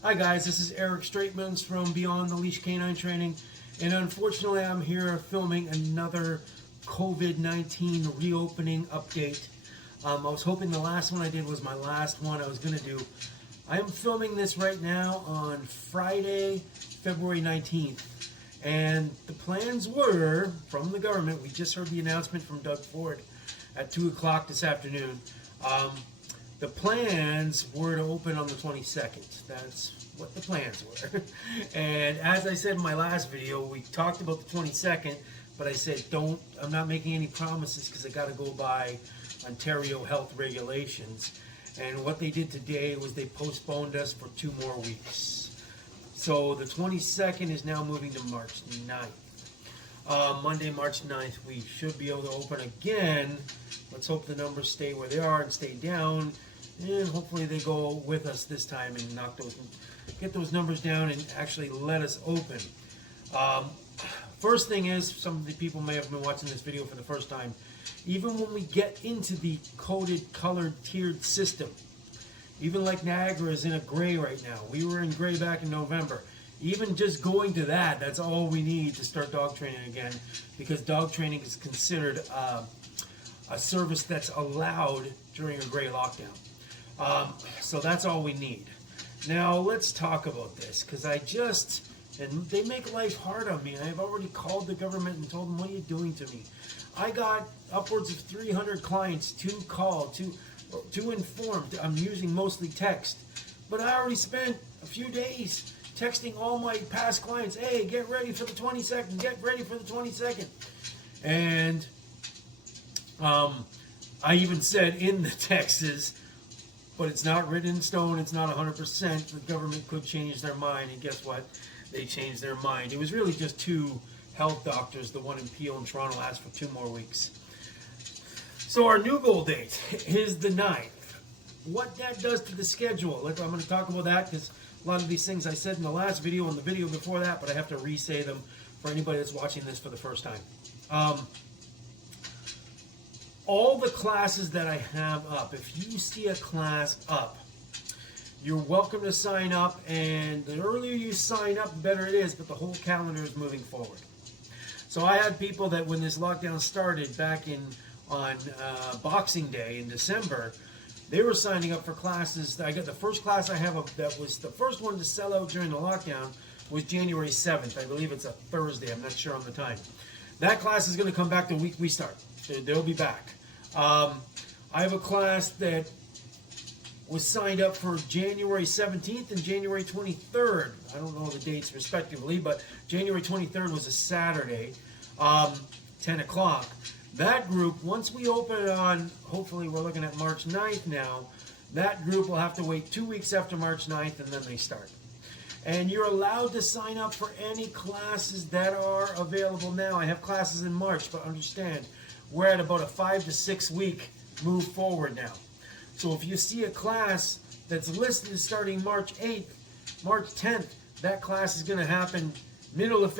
Hi guys, this is Eric Straitmans from Beyond the Leash Canine Training, and unfortunately I'm here filming another COVID-19 reopening update. I was hoping the last one I did was my last one I was going to do. I am filming this right now on Friday, February 19th, and the plans were, from the government, we just heard the announcement from Doug Ford at 2 o'clock this afternoon. The plans were to open on the 22nd. That's what the plans were. And as I said in my last video, we talked about the 22nd, but I said I'm not making any promises because I got to go by Ontario health regulations. And what they did today was they postponed us for 2 more weeks. So the 22nd is now moving to March 9th. Monday, March 9th, we should be able to open again. Let's hope the numbers stay where they are and stay down. And hopefully they go with us this time and get those numbers down and actually let us open. First thing is, some of the people may have been watching this video for the first time. Even when we get into the coded, colored, tiered system, even like Niagara is in a gray right now. We were in gray back in November. Even just going to that's all we need to start dog training again, because dog training is considered a service that's allowed during a gray lockdown. So that's all we need. Now let's talk about this, because and they make life hard on me. I've already called the government and told them, what are you doing to me? I got upwards of 300 clients to call, to inform. I'm using mostly text. But I already spent a few days texting all my past clients, hey, get ready for the 22nd, get ready for the 22nd. And I even said in the texts, but it's not written in stone, it's not 100%, the government could change their mind, and guess what? They changed their mind. It was really just 2 health doctors, the one in Peel and Toronto, asked for 2 more weeks. So our new goal date is the 9th. What that does to the schedule, I'm going to talk about that, because a lot of these things I said in the last video and the video before that, but I have to re-say them for anybody that's watching this for the first time. All the classes that I have up, if you see a class up, you're welcome to sign up, and the earlier you sign up, the better it is, but the whole calendar is moving forward. So I had people that when this lockdown started back on Boxing Day in December, they were signing up for classes. I got the first class I have that was the first one to sell out during the lockdown was January 7th. I believe it's a Thursday. I'm not sure on the time. That class is going to come back the week we start. They'll be back. I have a class that was signed up for January 17th and January 23rd. I don't know the dates respectively, but January 23rd was a Saturday, 10 o'clock. That group, once we open it on, hopefully we're looking at March 9th now, that group will have to wait 2 weeks after March 9th, and then they start. And you're allowed to sign up for any classes that are available now. I have classes in March, but understand, we're at about a 5 to 6 week move forward now. So if you see a class that's listed as starting March 8th, March 10th, that class is going to happen middle of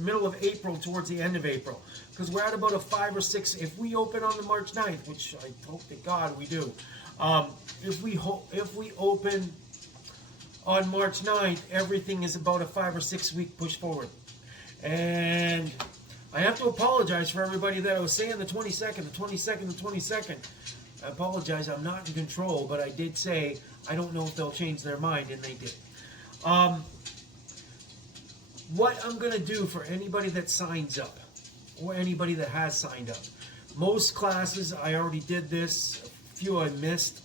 middle of April towards the end of April. Because we're at about a 5 or 6, if we open on the March 9th, which I hope to God we do, if we open on March 9th, everything is about a 5 or 6 week push forward. And I have to apologize for everybody that I was saying the 22nd, the 22nd, the 22nd. I apologize, I'm not in control, but I did say I don't know if they'll change their mind, and they did. What I'm going to do for anybody that signs up, or anybody that has signed up, most classes, I already did this, a few I missed.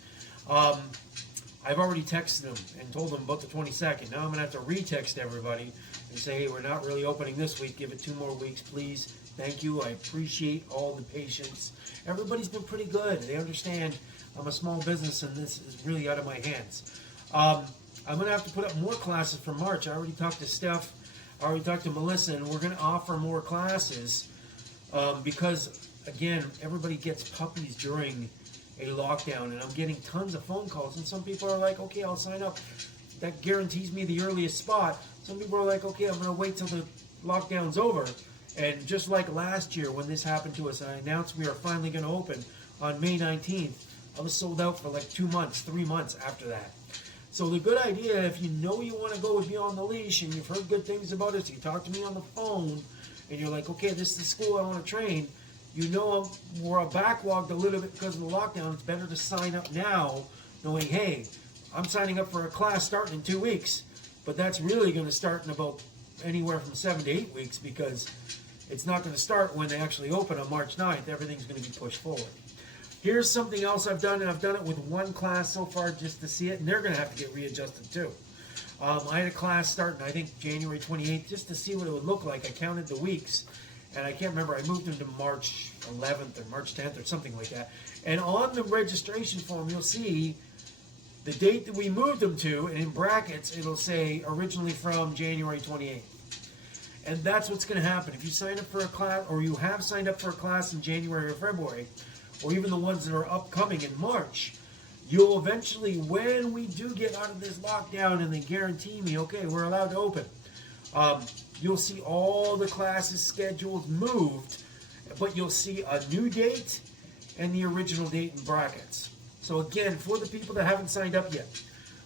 I've already texted them and told them about the 22nd. Now I'm going to have to re-text everybody and say, hey, we're not really opening this week. Give it 2 more weeks, please. Thank you. I appreciate all the patience. Everybody's been pretty good. They understand I'm a small business and this is really out of my hands. I'm going to have to put up more classes for March. I already talked to Steph. I already talked to Melissa, and we're going to offer more classes because, again, everybody gets puppies during a lockdown, and I'm getting tons of phone calls, and some people are like, okay, I'll sign up. That guarantees me the earliest spot. Some people are like, okay, I'm going to wait till the lockdown's over. And just like last year when this happened to us, I announced we are finally going to open on May 19th. I was sold out for like 2 months, 3 months after that. So the good idea, if you know you want to go with Beyond the Leash and you've heard good things about it, so you talk to me on the phone and you're like, okay, this is the school I want to train, you know we're backlogged a little bit because of the lockdown. It's better to sign up now knowing, hey, I'm signing up for a class starting in 2 weeks, but that's really going to start in about anywhere from 7 to 8 weeks because it's not going to start when they actually open on March 9th. Everything's going to be pushed forward. Here's something else I've done, and I've done it with one class so far just to see it, and they're going to have to get readjusted too. I had a class starting, I think, January 28th, just to see what it would look like. I counted the weeks, and I can't remember. I moved them to March 11th or March 10th or something like that. And on the registration form, you'll see the date that we moved them to, and in brackets, it'll say originally from January 28th. And that's what's going to happen. If you sign up for a class, or you have signed up for a class in January or February, or even the ones that are upcoming in March, you'll eventually, when we do get out of this lockdown and they guarantee me, okay, we're allowed to open, you'll see all the classes scheduled moved, but you'll see a new date and the original date in brackets. So again, for the people that haven't signed up yet,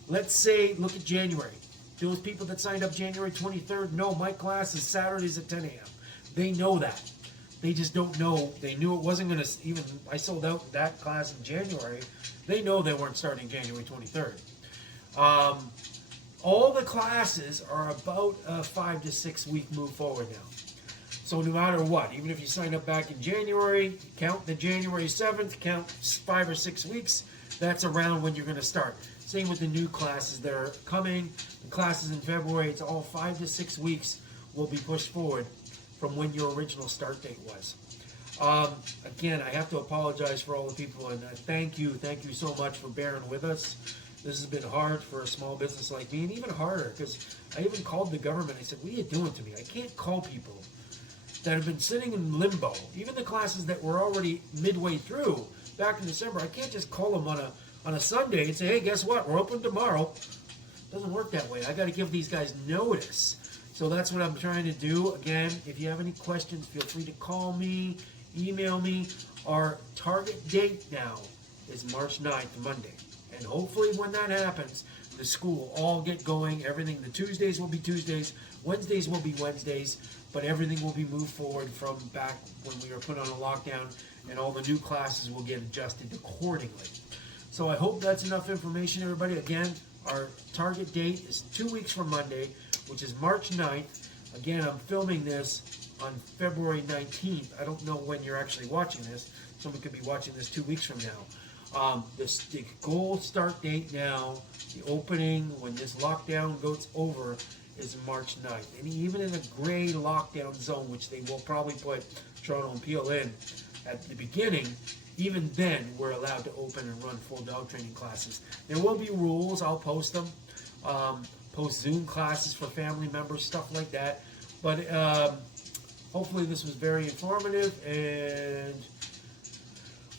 let's say, look at January. Those people that signed up January 23rd, no, my class is Saturdays at 10 a.m. They know that. They just don't know. They knew it wasn't going to, even, I sold out that class in January. They know they weren't starting January 23rd. All the classes are about a 5 to 6 week move forward now. So no matter what, even if you sign up back in January, count the January 7th, count 5 or 6 weeks, that's around when you're going to start. Same with the new classes that are coming. The classes in February, it's all 5 to 6 weeks will be pushed forward from when your original start date was. Again, I have to apologize for all the people, and thank you so much for bearing with us. This has been hard for a small business like me, and even harder, because I even called the government. I said, what are you doing to me? I can't call people that have been sitting in limbo. Even the classes that were already midway through, back in December, I can't just call them on a Sunday and say, hey, guess what? We're open tomorrow. It doesn't work that way. I got to give these guys notice. So that's what I'm trying to do. Again, if you have any questions, feel free to call me, email me. Our target date now is March 9th, Monday. And hopefully when that happens, the school will all get going. Everything, the Tuesdays will be Tuesdays, Wednesdays will be Wednesdays, but everything will be moved forward from back when we were put on a lockdown, and all the new classes will get adjusted accordingly. So I hope that's enough information, everybody. Again, our target date is 2 weeks from Monday, which is March 9th. Again, I'm filming this on February 19th. I don't know when you're actually watching this. Someone could be watching this 2 weeks from now. The goal start date now, the opening when this lockdown goes over, is March 9th. And even in a gray lockdown zone, which they will probably put Toronto and Peel in at the beginning, even then we're allowed to open and run full dog training classes. There will be rules. I'll post them. Post Zoom classes for family members, stuff like that. But hopefully this was very informative, and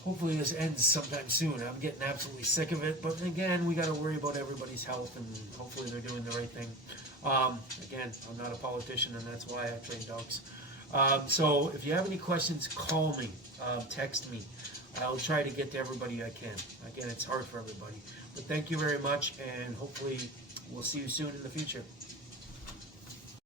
hopefully this ends sometime soon. I'm getting absolutely sick of it, but again, we got to worry about everybody's health, and hopefully they're doing the right thing. Again, I'm not a politician, and that's why I train dogs. So if you have any questions, call me, text me. I'll try to get to everybody I can. Again, it's hard for everybody. But thank you very much, and hopefully we'll see you soon in the future.